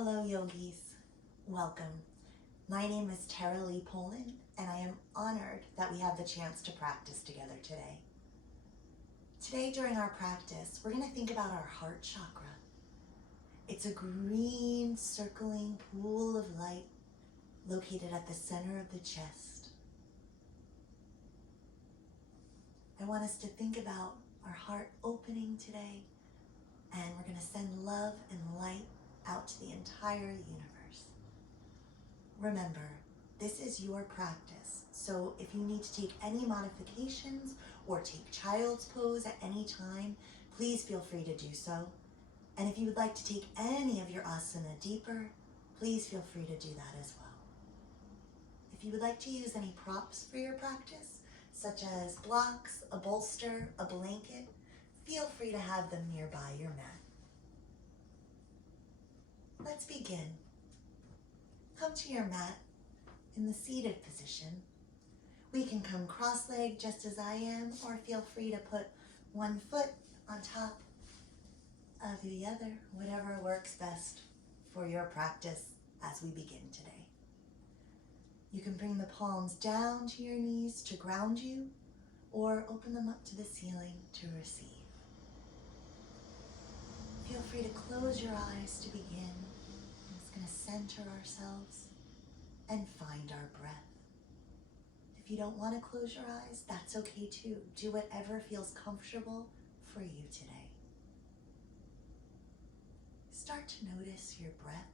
Hello yogis, welcome. My name is Tera-Lee Pollin and I am honored that we have the chance to practice together today. Today during our practice, we're going to think about our heart chakra. It's a green circling pool of light located at the center of the chest. I want us to think about our heart opening today, and we're going to send love and light out to the entire universe. Remember, this is your practice, so if you need to take any modifications or take child's pose at any time, please feel free to do so. And if you would like to take any of your asana deeper, please feel free to do that as well. If you would like to use any props for your practice, such as blocks, a bolster, a blanket, feel free to have them nearby your mat. Let's begin. Come to your mat in the seated position. We can come cross-legged just as I am, or feel free to put one foot on top of the other, whatever works best for your practice as we begin today. You can bring the palms down to your knees to ground you, or open them up to the ceiling to receive. Feel free to close your eyes to begin. We're just going to center ourselves and find our breath. If you don't want to close your eyes, that's okay too. Do whatever feels comfortable for you today. Start to notice your breath.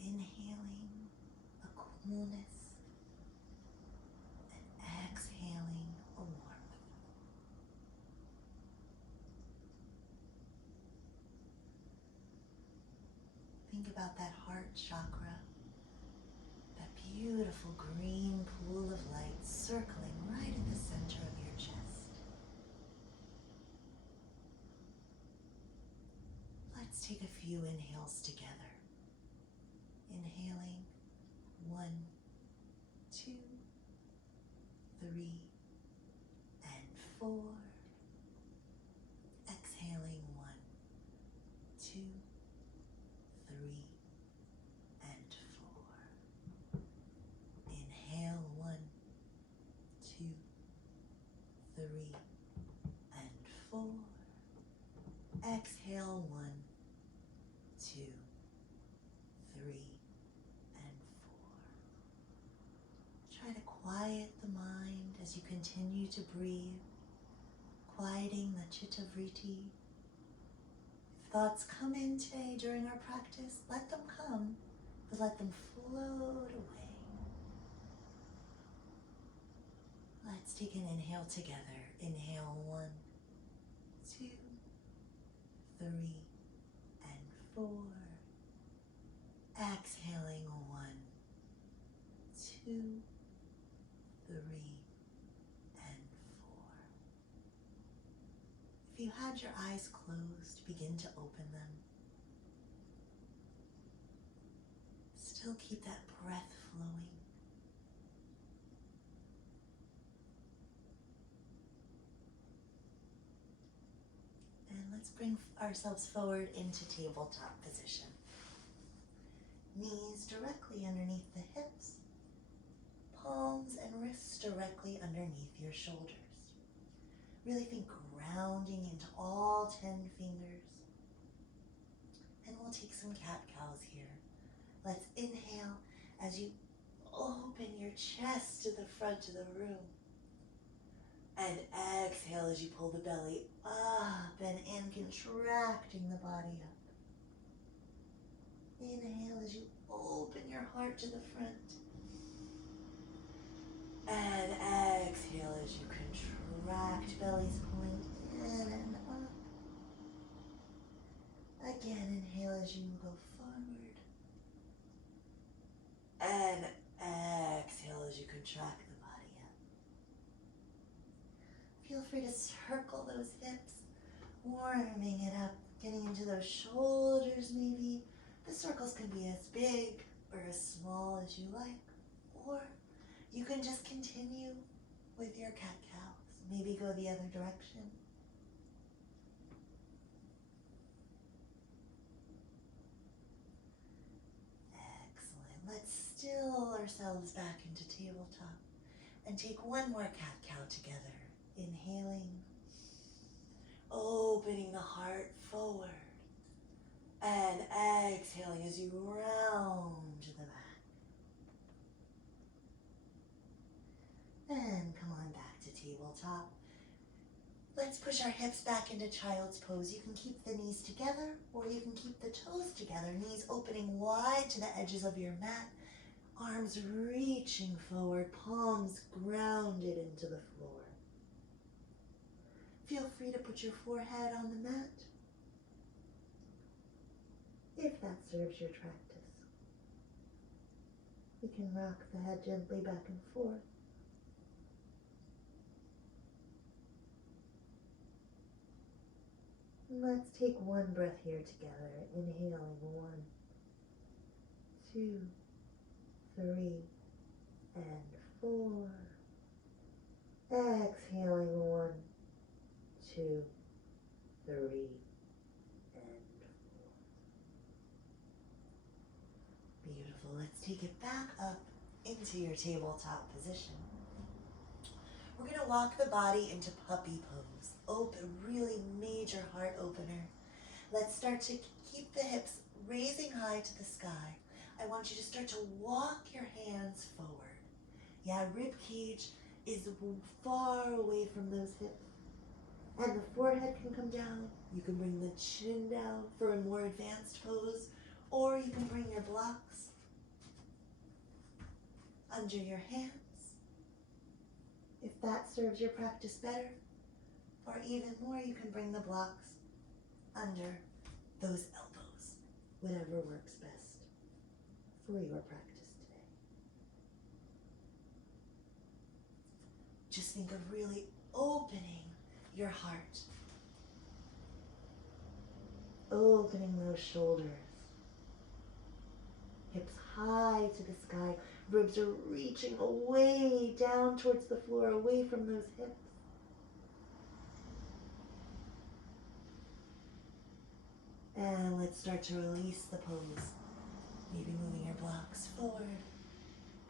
Inhaling a coolness and exhaling a warmth. Think about that heart chakra, that beautiful green pool of light circling right in the center of your chest. Let's take a few inhales together. Inhaling 1, 2, 3, and 4. Exhaling 1, 2, 3, and 4. Inhale 1, 2, 3, and 4. Exhale 1, 2, 3, and 4. Try to quiet the mind as you continue to breathe, quieting the chitta vritti. If thoughts come in today during our practice, let them come, but let them float away. Let's take an inhale together. Inhale 1, 2, 3, and 4. Exhaling 1, 2, 3, and 4. If you had your eyes closed, begin to open them. Still keep that breath flowing. And let's bring ourselves forward into tabletop position. Knees directly underneath the hips, palms and wrists directly underneath your shoulders. Really think grounding into all 10 fingers. And we'll take some cat-cows here. Let's inhale as you open your chest to the front of the room. And exhale as you pull the belly up and in, contracting the body up. Inhale as you open your heart to the front. And exhale as you contract, belly's pulling in and up. Again, inhale as you go forward. And exhale as you contract the body up. Feel free to circle those hips, warming it up, getting into those shoulders maybe. The circles can be as big or as small as you like, or you can just continue with your cat-cows. Maybe go the other direction. ourselves back into tabletop and take one more cat-cow together. Inhaling, opening the heart forward, and exhaling as you round the back. And come on back to tabletop. Let's push our hips back into child's pose. You can keep the knees together or you can keep the toes together. Knees opening wide to the edges of your mat. Arms reaching forward, palms grounded into the floor. Feel free to put your forehead on the mat if that serves your practice. We can rock the head gently back and forth. Let's take one breath here together, inhaling 1, 2, 3, and 4. Exhaling 1, 2, 3, and 4. Beautiful. Let's take it back up into your tabletop position. We're going to walk the body into puppy pose. Open, really major heart opener. Let's start to keep the hips raising high to the sky. I want you to start to walk your hands forward. Yeah, rib cage is far away from those hips. And the forehead can come down. You can bring the chin down for a more advanced pose, or you can bring your blocks under your hands, if that serves your practice better. Or even more, you can bring the blocks under those elbows, whatever works best for your practice today. Just think of really opening your heart, opening those shoulders, hips high to the sky, ribs are reaching away down towards the floor, away from those hips. And let's start to release the pose. Maybe moving your blocks forward.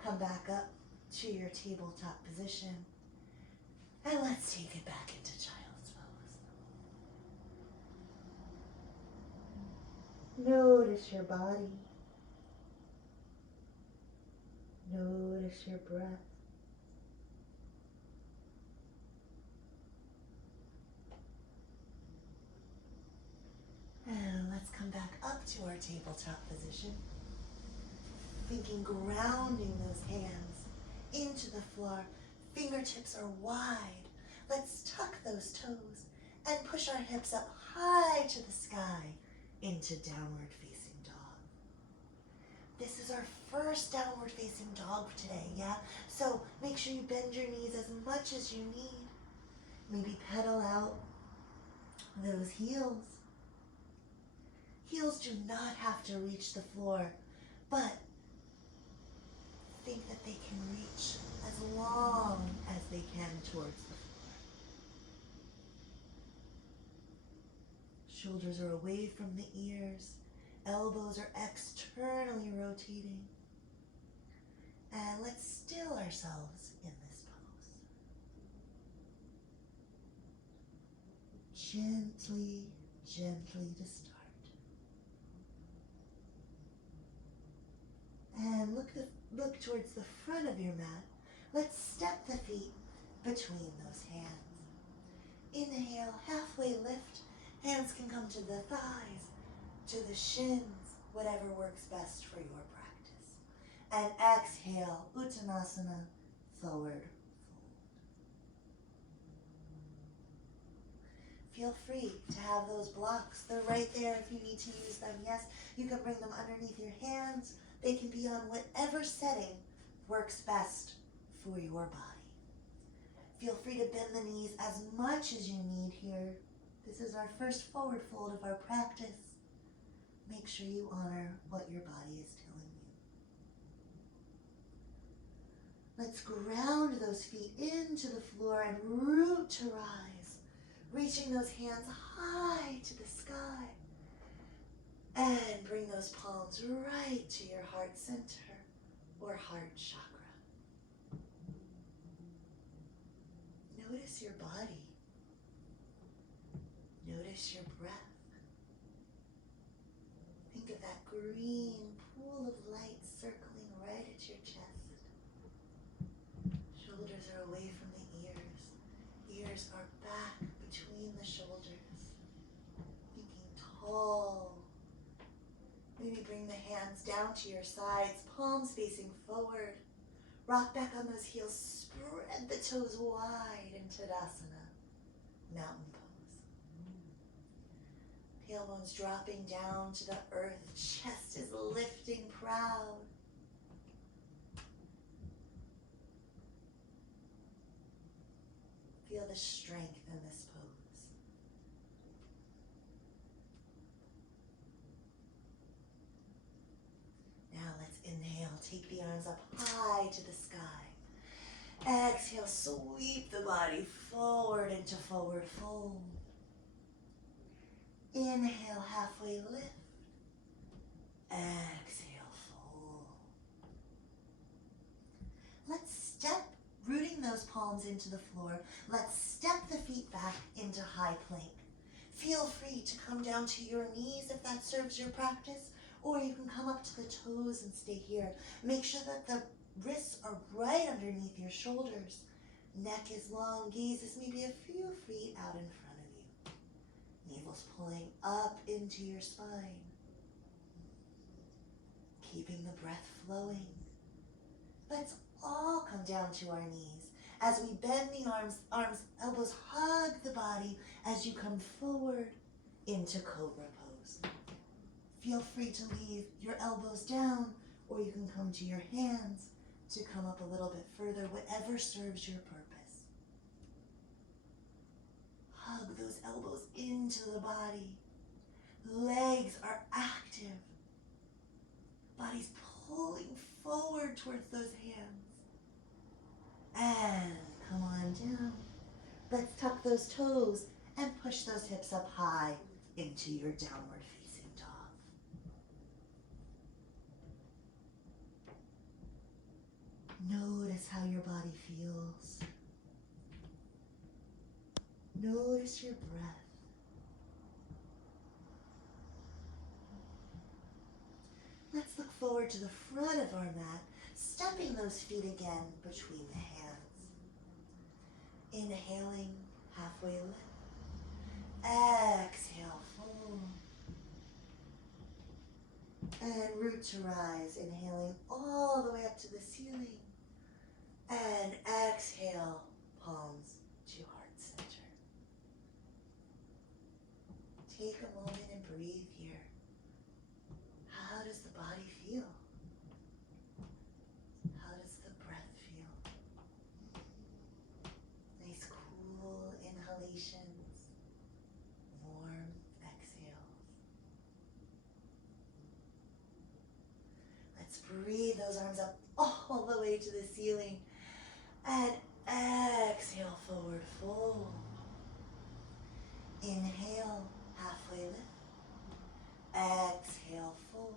Come back up to your tabletop position. And let's take it back into child's pose. Notice your body. Notice your breath. And let's come back up to our tabletop position. Thinking grounding those hands into the floor. Fingertips are wide. Let's tuck those toes and push our hips up high to the sky into downward facing dog. This is our first downward facing dog today, yeah? So make sure you bend your knees as much as you need. Maybe pedal out those heels. Heels do not have to reach the floor, but think that they can reach as long as they can towards the floor. Shoulders are away from the ears. Elbows are externally rotating. And let's still ourselves in this pose. Gently, gently to start. And look towards the front of your mat. Let's step the feet between those hands. Inhale, halfway lift. Hands can come to the thighs, to the shins, whatever works best for your practice. And exhale, Uttanasana, forward fold. Feel free to have those blocks. They're right there if you need to use them. Yes, you can bring them underneath your hands. They can be on whatever setting works best for your body. Feel free to bend the knees as much as you need here. This is our first forward fold of our practice. Make sure you honor what your body is telling you. Let's ground those feet into the floor and root to rise. Reaching those hands high to the sky. And bring those palms right to your heart center. or heart chakra. Notice your body. Notice your breath. Think of that green pool of light circling right at your chest. Shoulders are away from the ears. Ears are back between the shoulders. Thinking tall. Maybe bring the hands down to your sides, palms facing forward. Rock back on those heels, spread the toes wide in Uttanasana, mountain pose. Tailbones dropping down to the earth, chest is lifting proud. Feel the strength in this pose. Now let's inhale, take the arms up high to the sky. Exhale, sweep the body forward into forward fold. Inhale, halfway lift. Exhale, fold. Let's step, rooting those palms into the floor. Let's step the feet back into high plank. Feel free to come down to your knees if that serves your practice, or you can come up to the toes and stay here. Make sure that the wrists are right underneath your shoulders. Neck is long, gaze is maybe a few feet out in front of you. Navel's pulling up into your spine. Keeping the breath flowing. Let's all come down to our knees. As we bend the arms, elbows hug the body as you come forward into Cobra Pose. Feel free to leave your elbows down, or you can come to your hands to come up a little bit further, whatever serves your purpose. Hug those elbows into the body. Legs are active. Body's pulling forward towards those hands. And come on down. Let's tuck those toes and push those hips up high into your downward facing dog. Notice how your body feels. Notice your breath. Let's look forward to the front of our mat, stepping those feet again between the hands. Inhaling, halfway lift. Exhale, fold. And root to rise, inhaling all the way up to the ceiling. And exhale, palms to heart center. Take a moment and breathe here. How does the body feel? How does the breath feel? Nice cool inhalations, warm exhales. Let's breathe those arms up all the way to the ceiling. And exhale, forward fold. Inhale, halfway lift. Exhale, fold.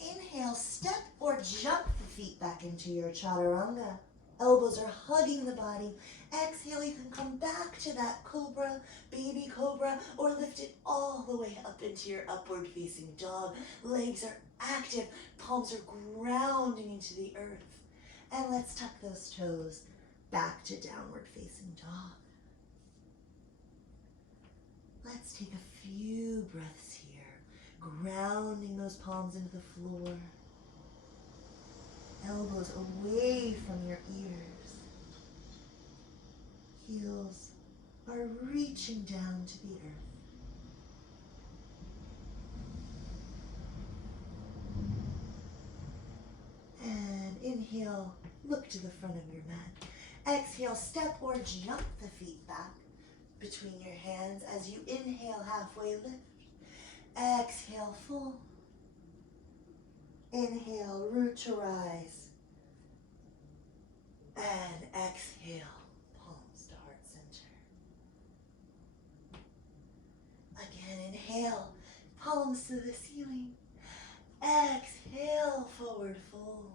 Inhale, step or jump the feet back into your chaturanga. Elbows are hugging the body. Exhale, you can come back to that cobra, baby cobra, or lift it all the way up into your upward facing dog. Legs are active, palms are grounding into the earth. And let's tuck those toes back to downward facing dog. Let's take a few breaths here, grounding those palms into the floor. Elbows away from your ears. Heels are reaching down to the earth. And inhale, look to the front of your mat. Exhale, step or jump the feet back between your hands as you inhale, halfway lift. Exhale, full. Inhale, root to rise. And exhale, palms to heart center. Again, inhale, palms to the ceiling. Exhale, forward fold.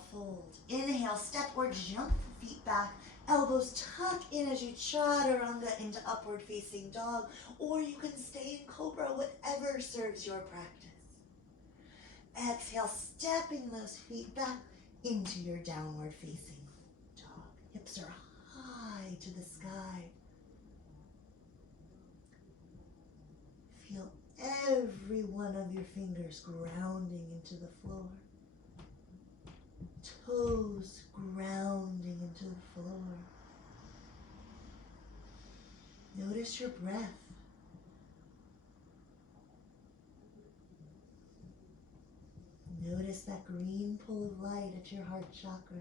Exhale, fold. Inhale, step or jump the feet back. Elbows tuck in as you chaturanga into upward facing dog, or you can stay in cobra, whatever serves your practice. Exhale, stepping those feet back into your downward facing dog. Hips are high to the sky. Feel every one of your fingers grounding into the floor. Toes grounding into the floor. Notice your breath. Notice that green pull of light at your heart chakra.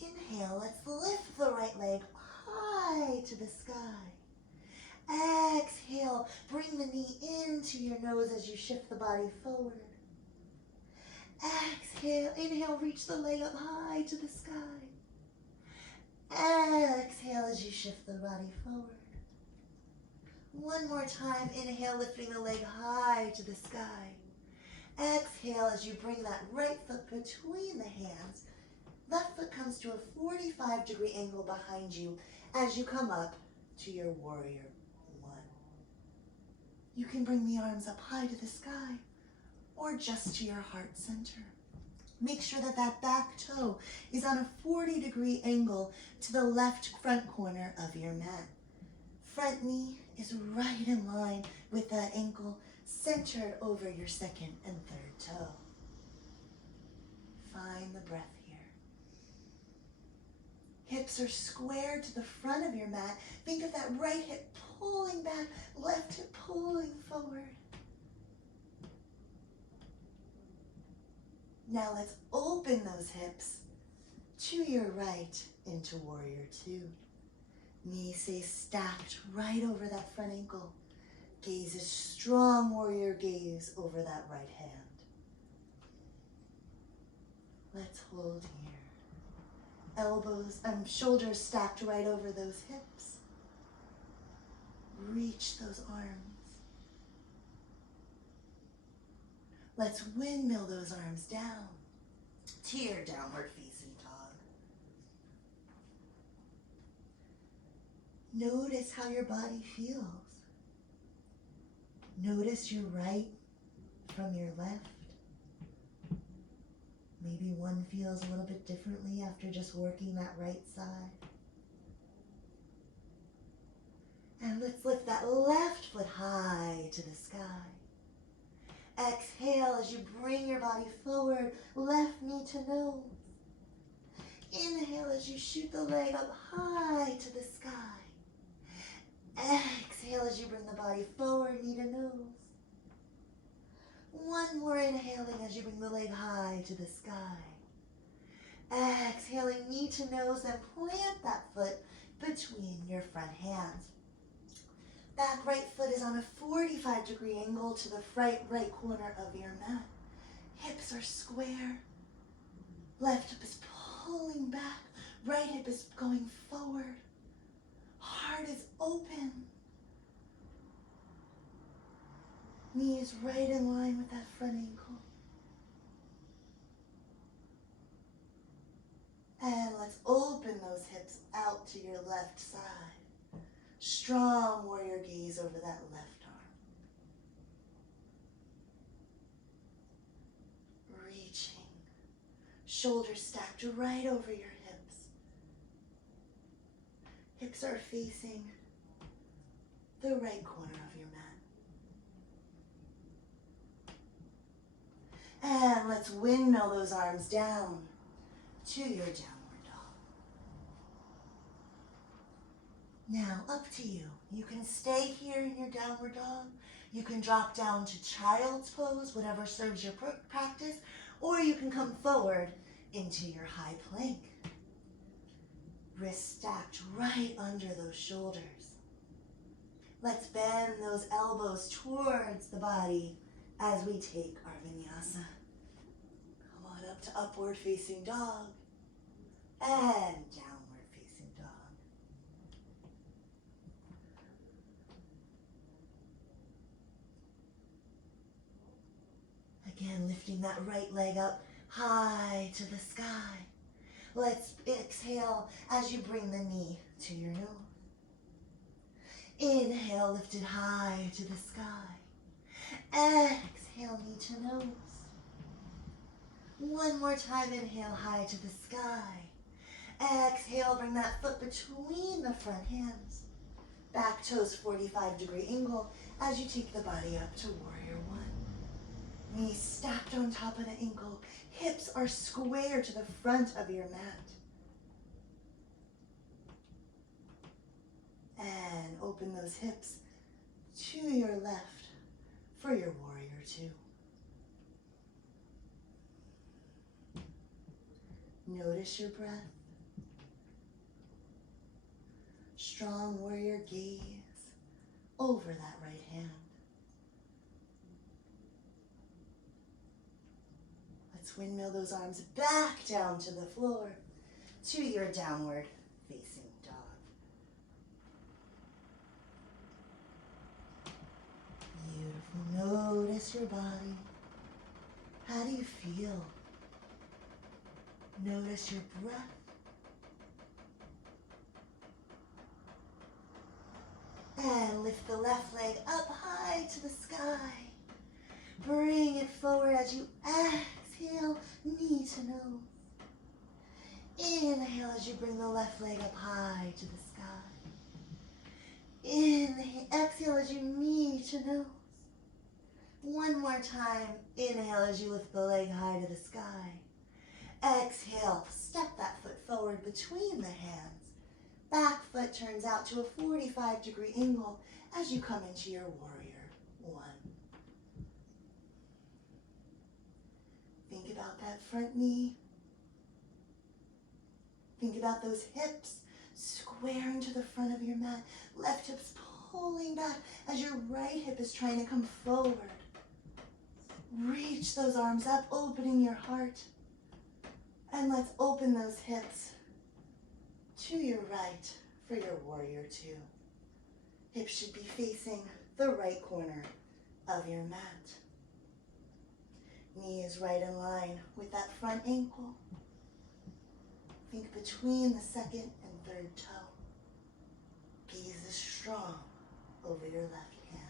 Inhale, let's lift the right leg high to the sky. Exhale, bring the knee into your nose as you shift the body forward. Exhale, inhale, reach the leg up high to the sky. Exhale as you shift the body forward. One more time, inhale, lifting the leg high to the sky. Exhale as you bring that right foot between the hands. Left foot comes to a 45-degree angle behind you as you come up to your warrior one. You can bring the arms up high to the sky or just to your heart center. Make sure that that back toe is on a 40-degree angle to the left front corner of your mat. Front knee is right in line with that ankle, centered over your second and third toe. Find the breath here. Hips are squared to the front of your mat. Think of that right hip pulling back, left hip pulling forward. Now let's open those hips to your right into warrior two. Knees stay stacked right over that front ankle. Gaze is strong warrior gaze over that right hand. Let's hold here. Shoulders stacked right over those hips. Reach those arms. Let's windmill those arms down to your downward facing dog. Notice how your body feels. Notice your right from your left. Maybe one feels a little bit differently after just working that right side. And let's lift that left foot high to the sky. Exhale as you bring your body forward, left knee to nose. Inhale as you shoot the leg up high to the sky. Exhale as you bring the body forward, knee to nose. One more inhaling as you bring the leg high to the sky. Exhaling, knee to nose, and plant that foot between your front hands. That right foot is on a 45-degree angle to the right corner of your mat. Hips are square. Left hip is pulling back. Right hip is going forward. Heart is open. Knee is right in line with that front ankle. And let's open those hips out to your left side. Strong warrior gaze over that left arm. Reaching. Shoulders stacked right over your hips. Hips are facing the right corner of your mat. And let's windmill those arms down to your downward dog. Now, up to you. You can stay here in your downward dog. You can drop down to child's pose, whatever serves your practice, or you can come forward into your high plank. Wrists stacked right under those shoulders. Let's bend those elbows towards the body as we take our vinyasa. Come on up to upward facing dog and downward facing dog. Again, lifting that right leg up high to the sky. Let's exhale as you bring the knee to your nose. Inhale, lifted high to the sky. Exhale, knee to nose. One more time, inhale, high to the sky. Exhale, bring that foot between the front hands. Back toes 45-degree angle as you take the body up to warrior one. Knees stacked on top of the ankle. Hips are square to the front of your mat. And open those hips to your left for your warrior two. Notice your breath. Strong warrior gaze over that right hand. Let's windmill those arms back down to the floor to your downward facing dog. Beautiful. Notice your body. How do you feel? Notice your breath. And lift the left leg up high to the sky. Bring it forward as you exhale, knee to nose. Inhale as you bring the left leg up high to the sky. Inhale, exhale as you knee to nose. One more time. Inhale as you lift the leg high to the sky. Exhale, step that foot forward between the hands. Back foot turns out to a 45-degree angle as you come into your warrior one. Think about that front knee. Think about those hips squaring to the front of your mat. Left hip's pulling back as your right hip is trying to come forward. Reach those arms up, opening your heart. And let's open those hips to your right for your warrior two. Hips should be facing the right corner of your mat. Knee is right in line with that front ankle. Think between the second and third toe. Gaze is strong over your left hand.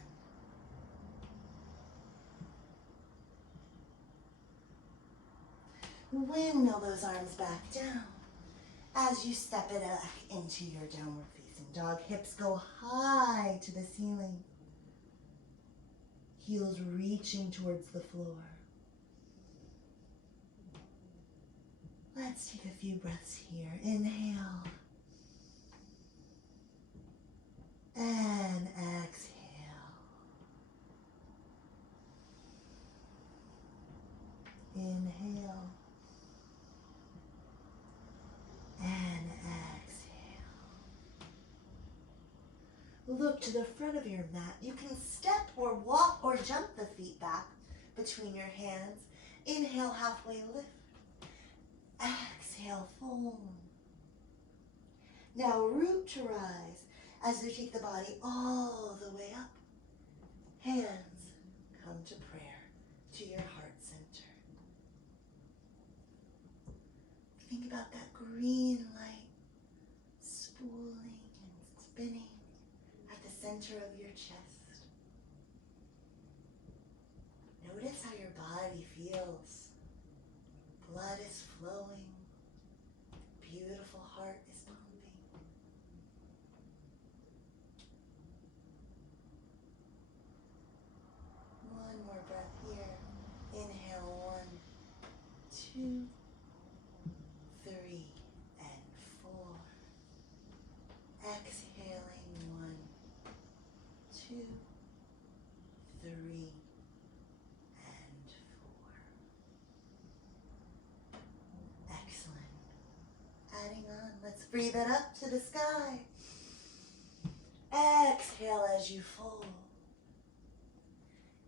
Windmill those arms back down. As you step it back into your downward facing dog, hips go high to the ceiling. Heels reaching towards the floor. Let's take a few breaths here. Inhale. And exhale. Inhale. And exhale. Look to the front of your mat. You can step or walk or jump the feet back between your hands. Inhale, halfway lift. Exhale, fold. Now root to rise as you take the body all the way up. Hands come to prayer, to your heart center. Think about that green light spooling and spinning at the center of your chest. Notice how your body feels. Blood is flowing. Beautiful heart is pumping. One more breath here. Inhale, 1, 2, 3, and 4. Exhaling, 1, 2, 3, and 4. Excellent. Adding on, let's breathe it up to the sky. Exhale as you fold.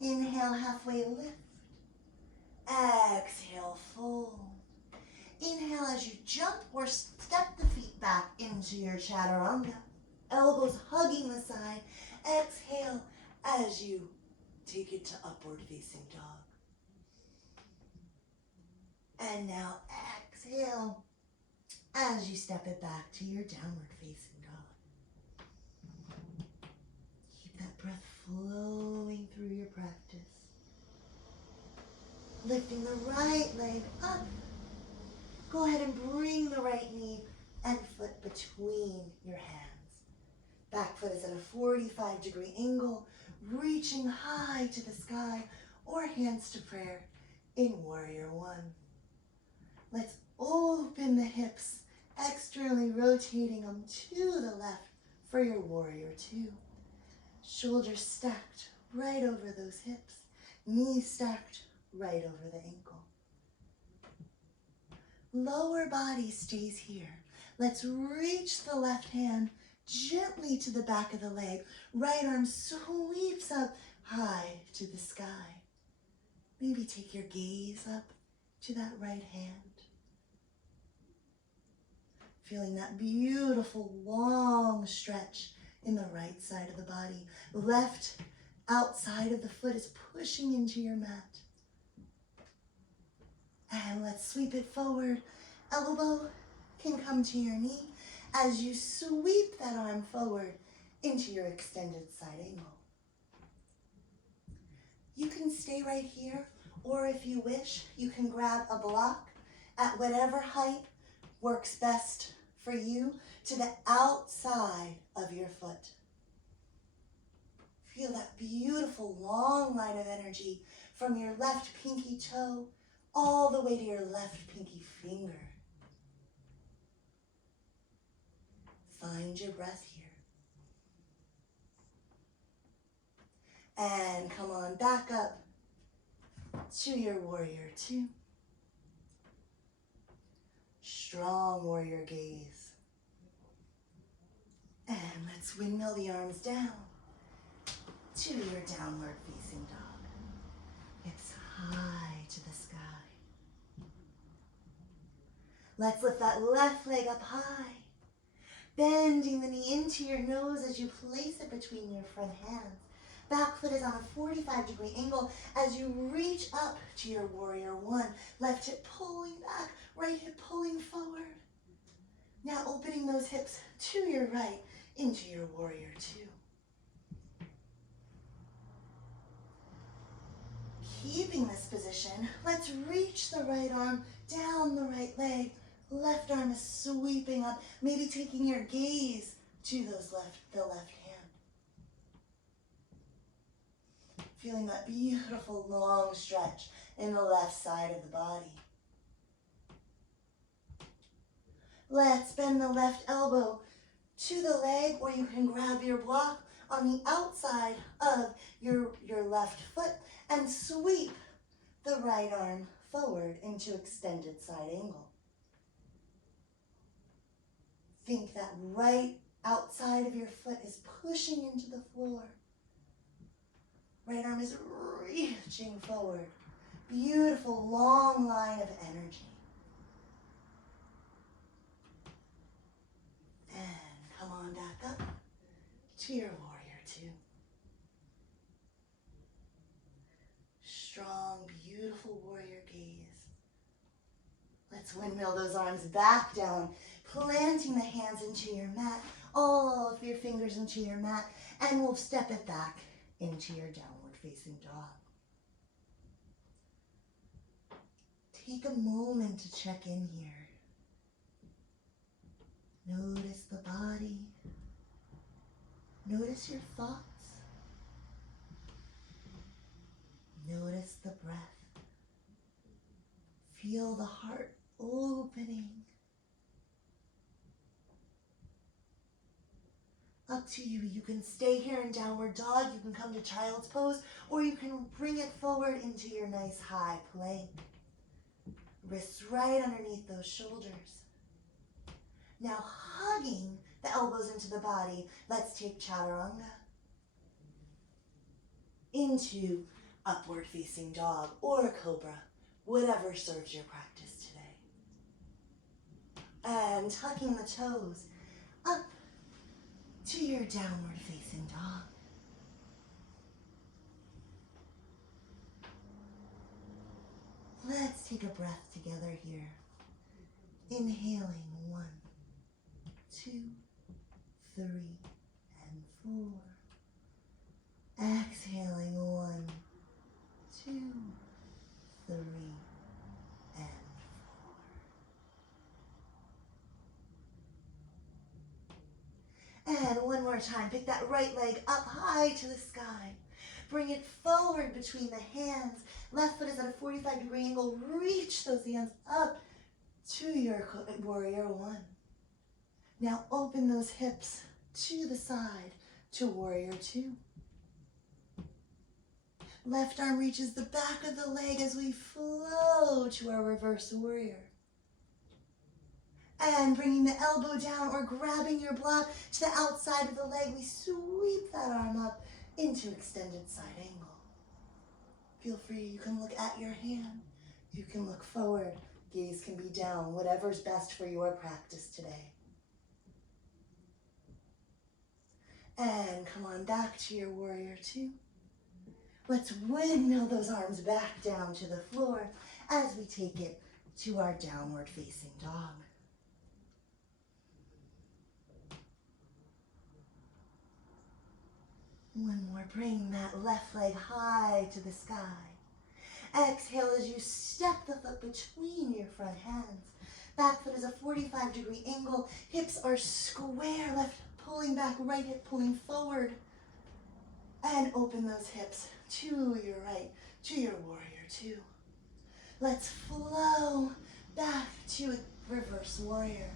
Inhale, halfway lift. Exhale, fold. Inhale as you jump or step the feet back into your chaturanga. Elbows hugging the side. Exhale as you take it to upward facing dog. And now exhale as you step it back to your downward facing dog. Keep that breath flowing through your practice. Lifting the right leg up. Go ahead and bring the right knee and foot between your hands. Back foot is at a 45-degree angle, reaching high to the sky, or hands to prayer in Warrior One. Let's open the hips, externally rotating them to the left for your Warrior Two. Shoulders stacked right over those hips, knees stacked right over the ankle. Lower body stays here. Let's reach the left hand gently to the back of the leg. Right arm sweeps up high to the sky. Maybe take your gaze up to that right hand. Feeling that beautiful long stretch in the right side of the body. Left outside of the foot is pushing into your mat. And let's sweep it forward. Elbow can come to your knee as you sweep that arm forward into your extended side angle. You can stay right here, or if you wish, you can grab a block at whatever height works best for you to the outside of your foot. Feel that beautiful long line of energy from your left pinky toe all the way to your left pinky finger. Find your breath here. And come on back up to your Warrior Two. Strong warrior gaze. And let's windmill the arms down to your downward facing dog. Hips high to the sky. Let's lift that left leg up high, bending the knee into your nose as you place it between your front hands. Back foot is on a 45-degree angle as you reach up to your Warrior One. Left hip pulling back, right hip pulling forward. Now opening those hips to your right into your Warrior Two. Keeping this position, let's reach the right arm down the right leg. Left arm is sweeping up, maybe taking your gaze to the left hand. Feeling that beautiful long stretch in the left side of the body. Let's bend the left elbow to the leg, or you can grab your block on the outside of your left foot and sweep the right arm forward into extended side angle. Think that right outside of your foot is pushing into the floor. Right arm is reaching forward. Beautiful long line of energy. And come on back up to your Warrior Two. Strong, beautiful warrior gaze. Let's windmill those arms back down, planting the hands into your mat, all of your fingers into your mat, and we'll step it back into your downward facing dog. Take a moment to check in here. Notice the body. Notice your thoughts. Notice the breath. Feel the heart opening. Up to you. You can stay here in downward dog. You can come to child's pose, or you can bring it forward into your nice high plank. Wrists right underneath those shoulders. Now hugging the elbows into the body, let's take Chaturanga into upward facing dog or cobra, whatever serves your practice today. And tucking the toes up to your downward facing dog. Let's take a breath together here. Inhaling 1, 2, 3, and 4. Exhaling 1, 2, 3, and 4. And one more time, pick that right leg up high to the sky. Bring it forward between the hands. Left foot is at a 45-degree angle. Reach those hands up to your warrior 1. Now open those hips to the side to warrior 2. Left arm reaches the back of the leg as we flow to our reverse warrior. And bringing the elbow down or grabbing your block to the outside of the leg, we sweep that arm up into extended side angle. Feel free, you can look at your hand. You can look forward. Gaze can be down, whatever's best for your practice today. And come on back to your warrior 2. Let's windmill those arms back down to the floor as we take it to our downward facing dog. One more, bring that left leg high to the sky. Exhale as you step the foot between your front hands. Back foot is a 45-degree angle. Hips are square, left pulling back, right hip pulling forward. And open those hips to your right, to your warrior 2. Let's flow back to reverse warrior.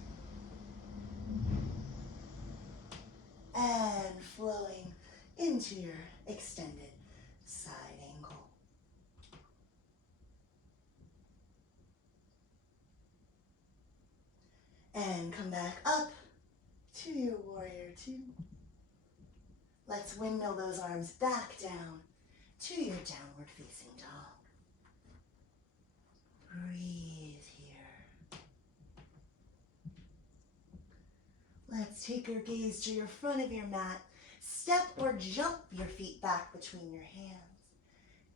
And flowing into your extended side angle. And come back up to your warrior 2. Let's windmill those arms back down to your downward facing dog. Breathe here. Let's take our gaze to your front of your mat. Step or jump your feet back between your hands.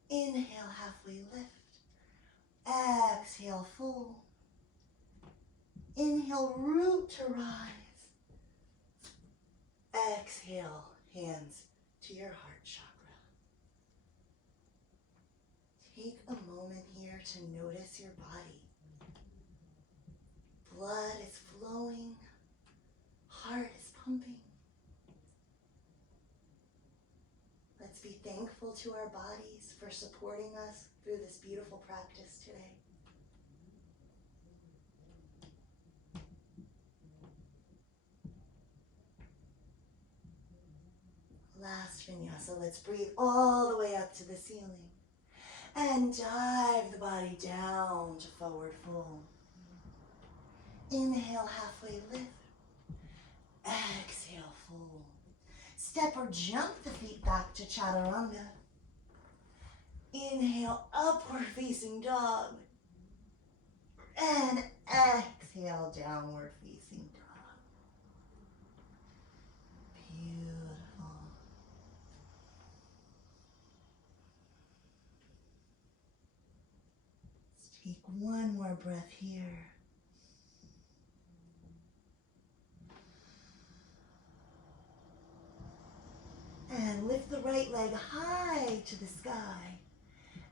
Inhale, halfway lift. Exhale, fold. Inhale, root to rise. Exhale, hands to your heart chakra. Take a moment here to notice your body. Blood is flowing. Heart is pumping. Let's be thankful to our bodies for supporting us through this beautiful practice today. Last vinyasa, let's breathe all the way up to the ceiling. And dive the body down to forward fold. Inhale, halfway lift. Exhale, fold. Step or jump the feet back to chaturanga. Inhale, upward facing dog. And exhale, downward facing dog. Beautiful. Let's take one more breath here. And lift the right leg high to the sky.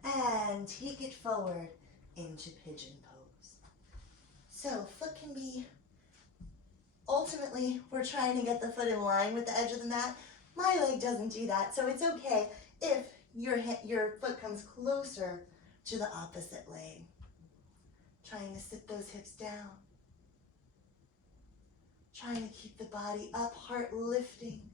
And take it forward into Pigeon Pose. So foot can be, ultimately, we're trying to get the foot in line with the edge of the mat. My leg doesn't do that, so it's okay if your foot comes closer to the opposite leg. Trying to sit those hips down. Trying to keep the body up, heart lifting.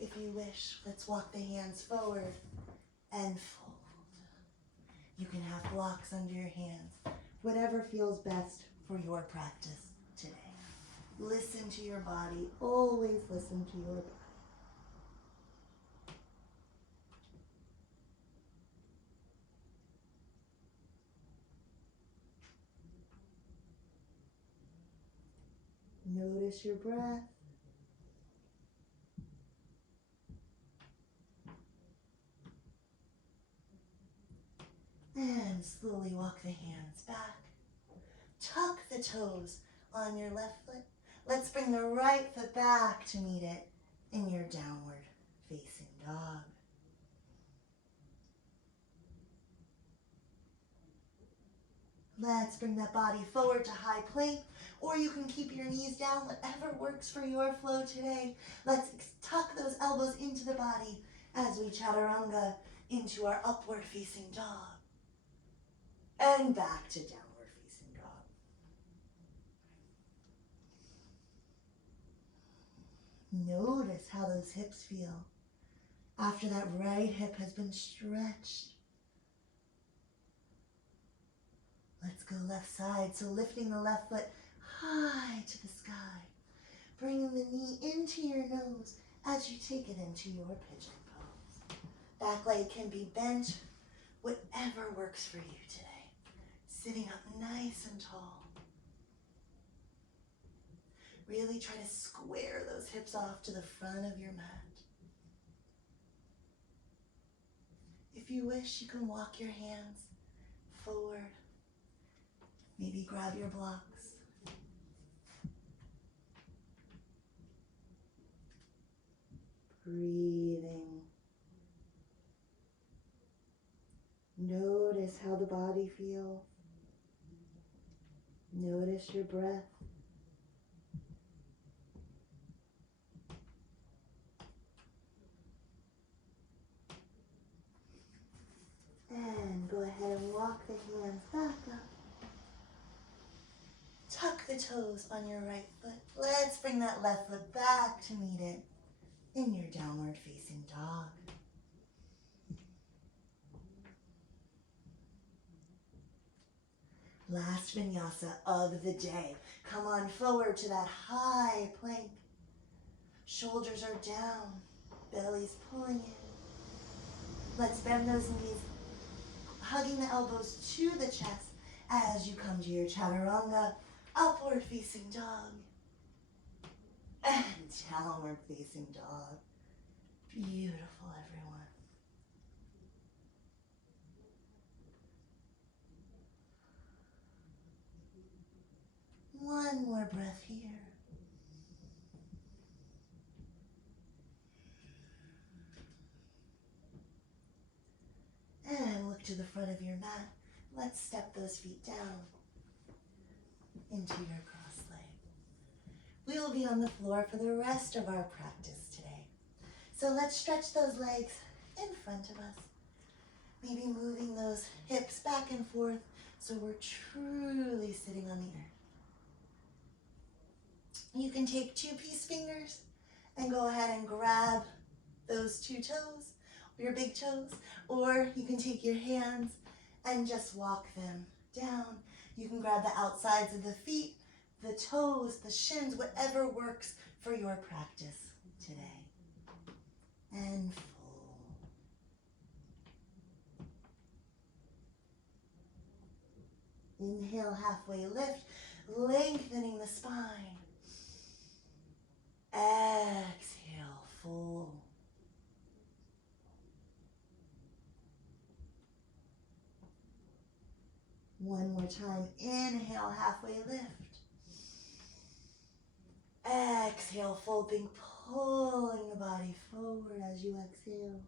If you wish, let's walk the hands forward and fold. You can have blocks under your hands, whatever feels best for your practice today. Listen to your body, always listen to your body. Notice your breath. Slowly walk the hands back. Tuck the toes on your left foot. Let's bring the right foot back to meet it in your downward facing dog. Let's bring that body forward to high plank, or you can keep your knees down, whatever works for your flow today. Let's tuck those elbows into the body as we chaturanga into our upward facing dog. And back to downward facing dog. Notice how those hips feel after that right hip has been stretched. Let's go left side. So lifting the left foot high to the sky. Bringing the knee into your nose as you take it into your pigeon pose. Back leg can be bent, whatever works for you today. Sitting up nice and tall. Really try to square those hips off to the front of your mat. If you wish, you can walk your hands forward. Maybe grab your blocks. Breathing. Notice how the body feels. Notice your breath. And go ahead and walk the hands back up. Tuck the toes on your right foot. Let's bring that left foot back to meet it in your downward facing dog. Last vinyasa of the day. Come on forward to that high plank. Shoulders are down, belly's pulling in. Let's bend those knees, hugging the elbows to the chest as you come to your chaturanga, upward facing dog, and downward facing dog. Beautiful, everyone. One more breath here. And look to the front of your mat. Let's step those feet down into your cross leg. We will be on the floor for the rest of our practice today. So let's stretch those legs in front of us. Maybe moving those hips back and forth so we're truly sitting on the earth. You can take 2 peace fingers and go ahead and grab those 2 toes, your big toes, or you can take your hands and just walk them down. You can grab the outsides of the feet, the toes, the shins, whatever works for your practice today. And fold. Inhale, halfway lift, lengthening the spine. Exhale, fold. One more time. Inhale, halfway lift. Exhale, folding, pulling the body forward as you exhale.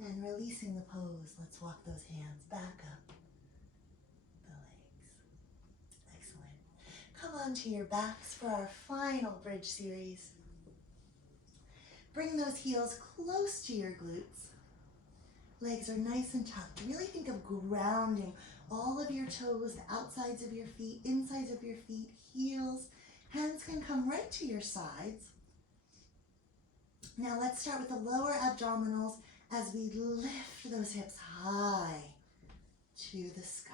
And releasing the pose, let's walk those hands back up the legs. Excellent. Come onto your backs for our final bridge series. Bring those heels close to your glutes. Legs are nice and tucked. Really think of grounding all of your toes, the outsides of your feet, insides of your feet, heels. Hands can come right to your sides. Now let's start with the lower abdominals as we lift those hips high to the sky.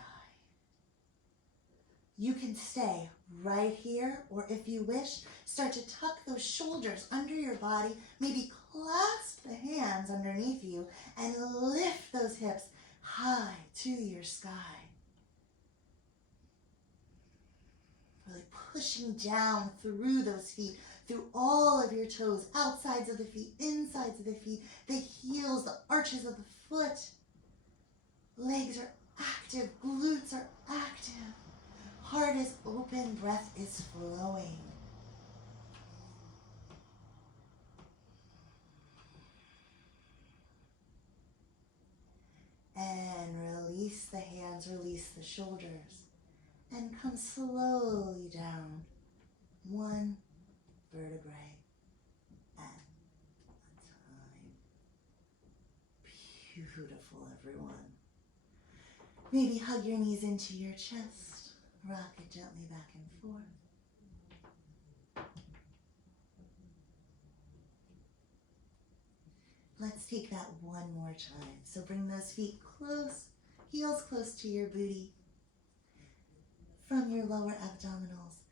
You can stay right here, or if you wish, start to tuck those shoulders under your body, maybe clasp the hands underneath you and lift those hips high to your sky. Really pushing down through those feet, through all of your toes, outsides of the feet, insides of the feet, the heels, the arches of the foot. Legs are active, glutes are active. Heart is open, breath is flowing. And release the hands, release the shoulders. And come slowly down, one vertebrae at a time. Beautiful, everyone. Maybe hug your knees into your chest. Rock it gently back and forth. Let's take that one more time. So bring those feet close, heels close to your booty. From your lower abdominals,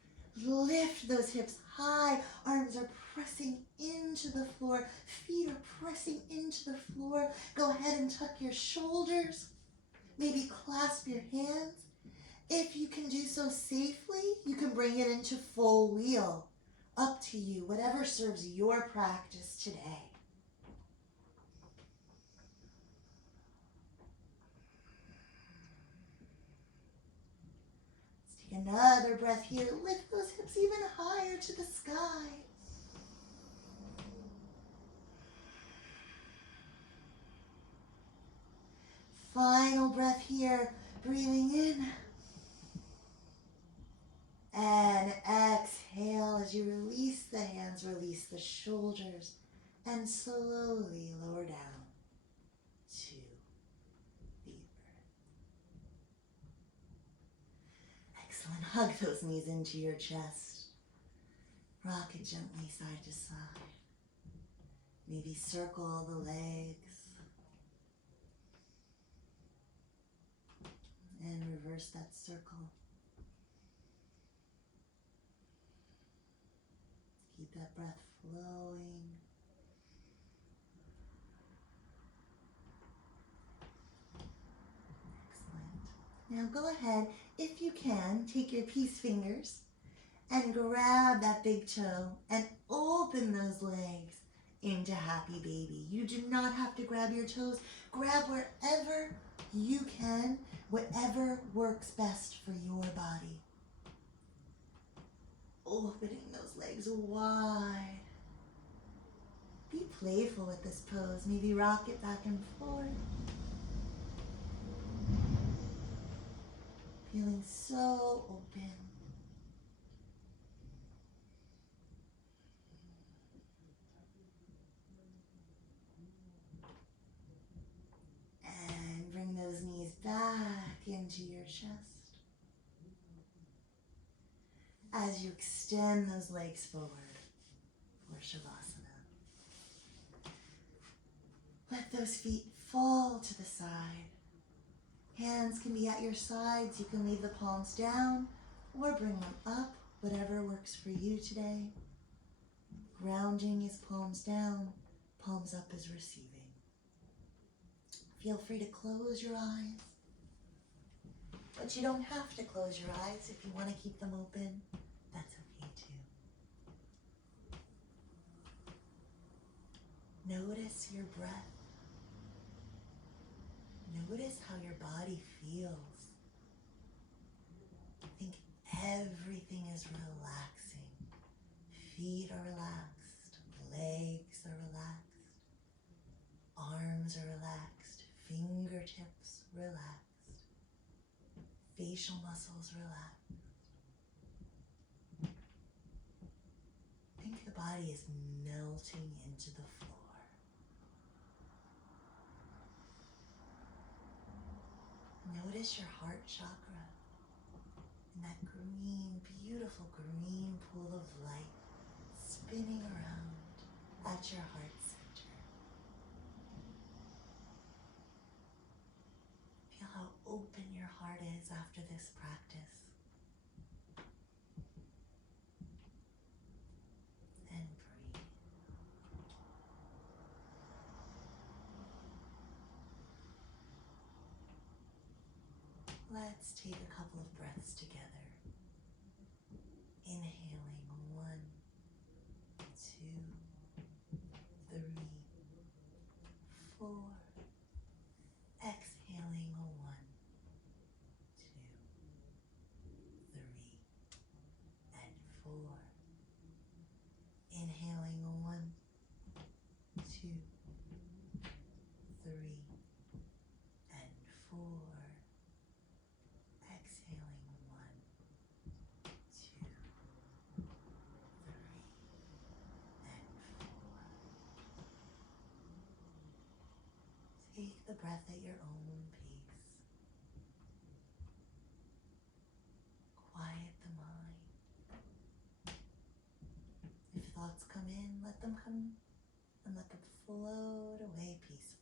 lift those hips high. Arms are pressing into the floor. Feet are pressing into the floor. Go ahead and tuck your shoulders. Maybe clasp your hands. If you can do so safely, you can bring it into full wheel. Up to you, whatever serves your practice today. Another breath here. Lift those hips even higher to the sky. Final breath here. Breathing in. And exhale as you release the hands, release the shoulders, and slowly lower down to the earth. Excellent. Hug those knees into your chest. Rock it gently side to side. Maybe circle the legs. And reverse that circle. Keep that breath flowing. Excellent. Now go ahead, if you can, take your peace fingers and grab that big toe and open those legs into happy baby. You do not have to grab your toes. Grab wherever you can, whatever works best for your body. Opening those legs wide. Be playful with this pose. Maybe rock it back and forth. Feeling so open. And bring those knees back into your chest. As you extend those legs forward for Shavasana. Let those feet fall to the side. Hands can be at your sides. You can leave the palms down or bring them up, whatever works for you today. Grounding is palms down, palms up is receiving. Feel free to close your eyes, but you don't have to close your eyes. If you want to keep them open, that's okay too. Notice your breath. Notice how your body feels. Think everything is relaxing. Feet are relaxed. Legs are relaxed. Arms are relaxed. Fingertips relaxed. Facial muscles relaxed. Think the body is melting into the floor. Notice your heart chakra and that green, beautiful green pool of light spinning around at your heart center. Feel how open your heart is after this practice. And breathe. Let's take a couple of breaths together. 4. Exhaling a 1, 2, 3, and 4. Inhaling a 1, 2, 3, and 4. Exhaling 1, 2, 3, and 4. Take the breath at your own pace. Quiet the mind. If thoughts come in, let them come and let them float away peacefully.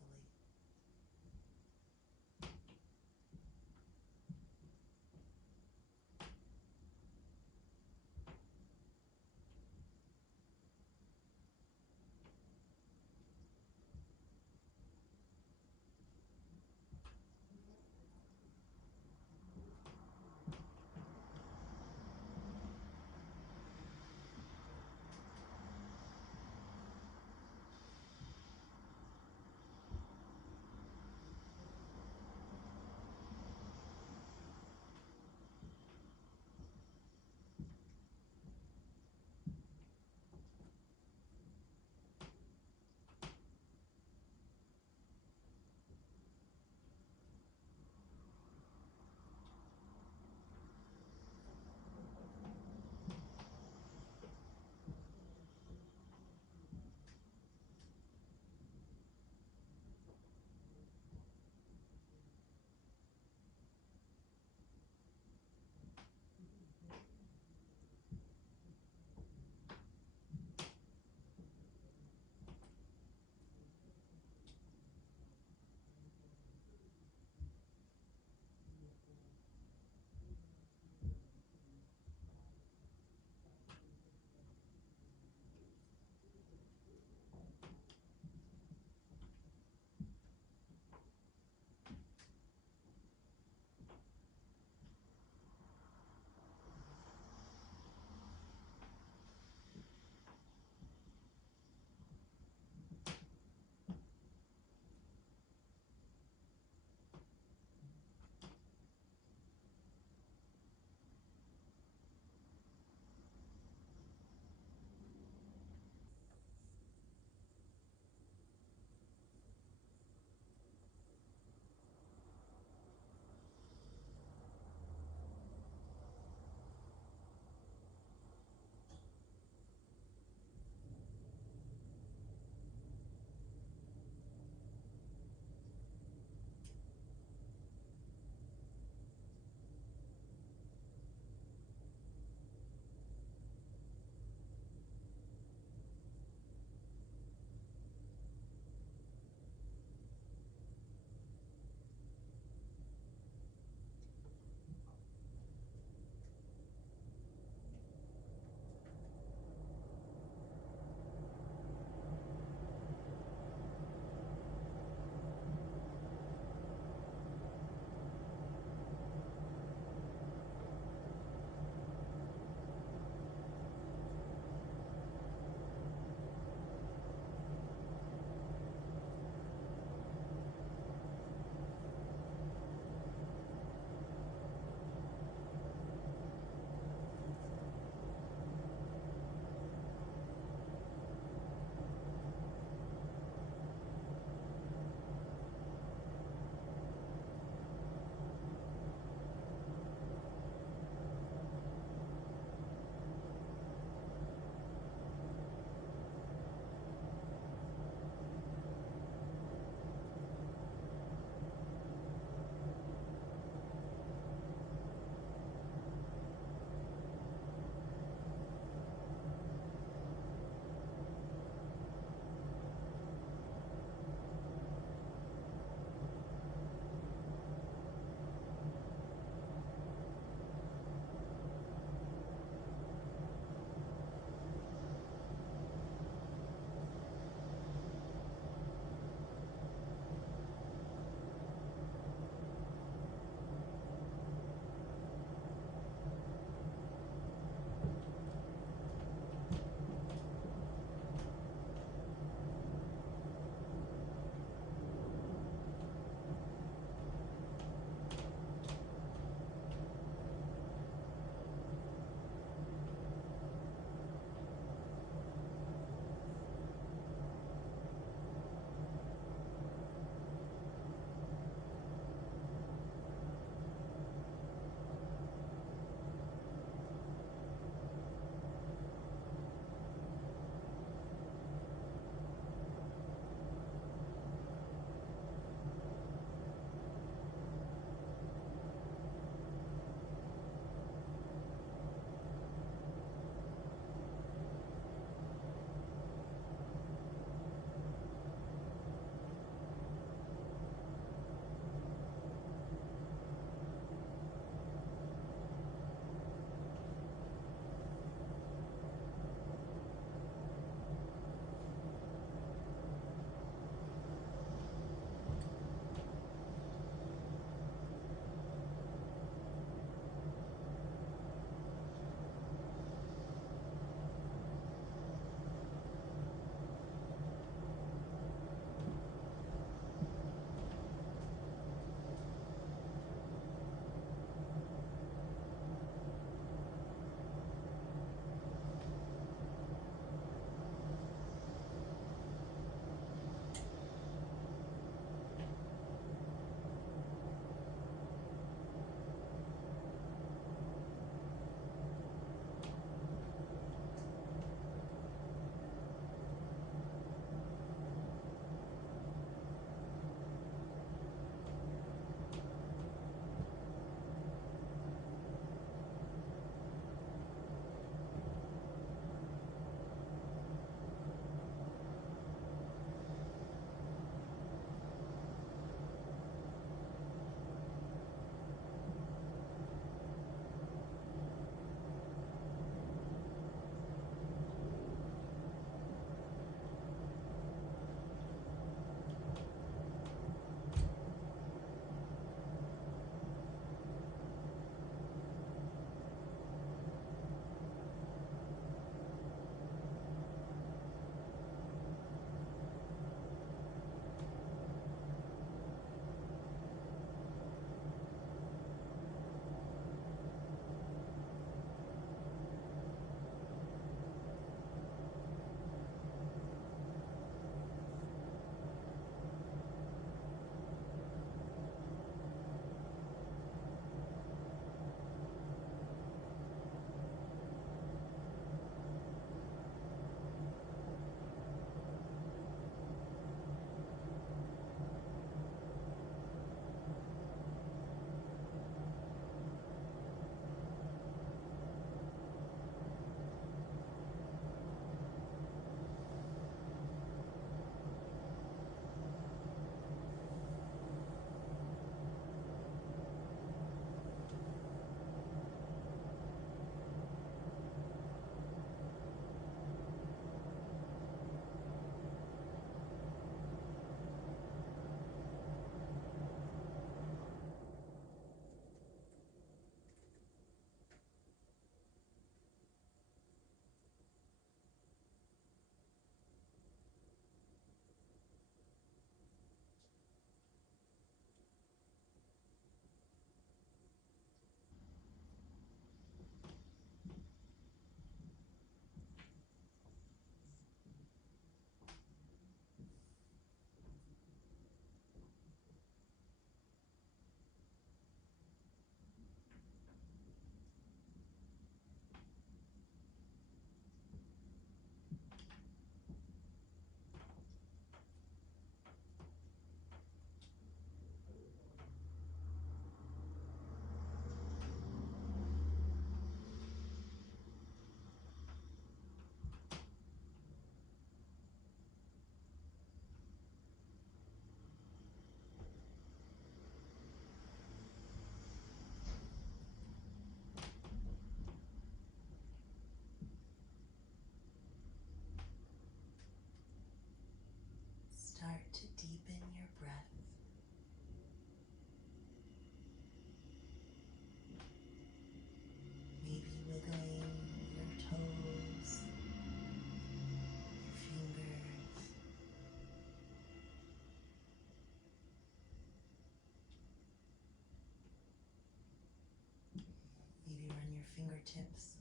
fingertips,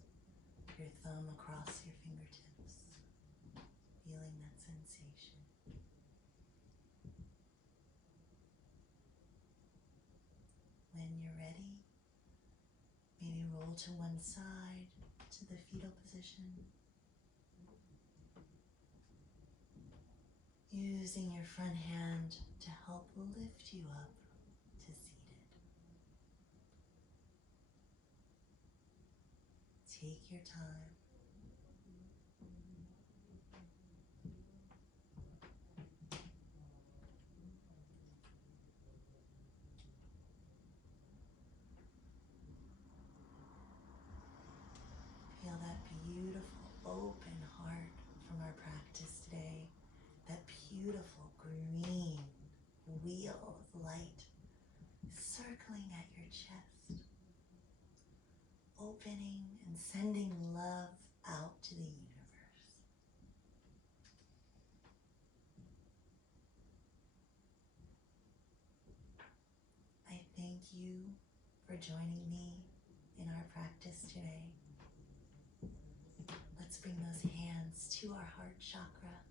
your thumb across your fingertips, feeling that sensation. When you're ready, maybe roll to one side to the fetal position. Using your front hand to help lift you up to seated. Take your time. Feel that beautiful open heart from our practice today. That beautiful green wheel of light circling at your chest, opening and sending love out to the universe. I thank you for joining me in our practice today. Let's bring those hands to our heart chakra.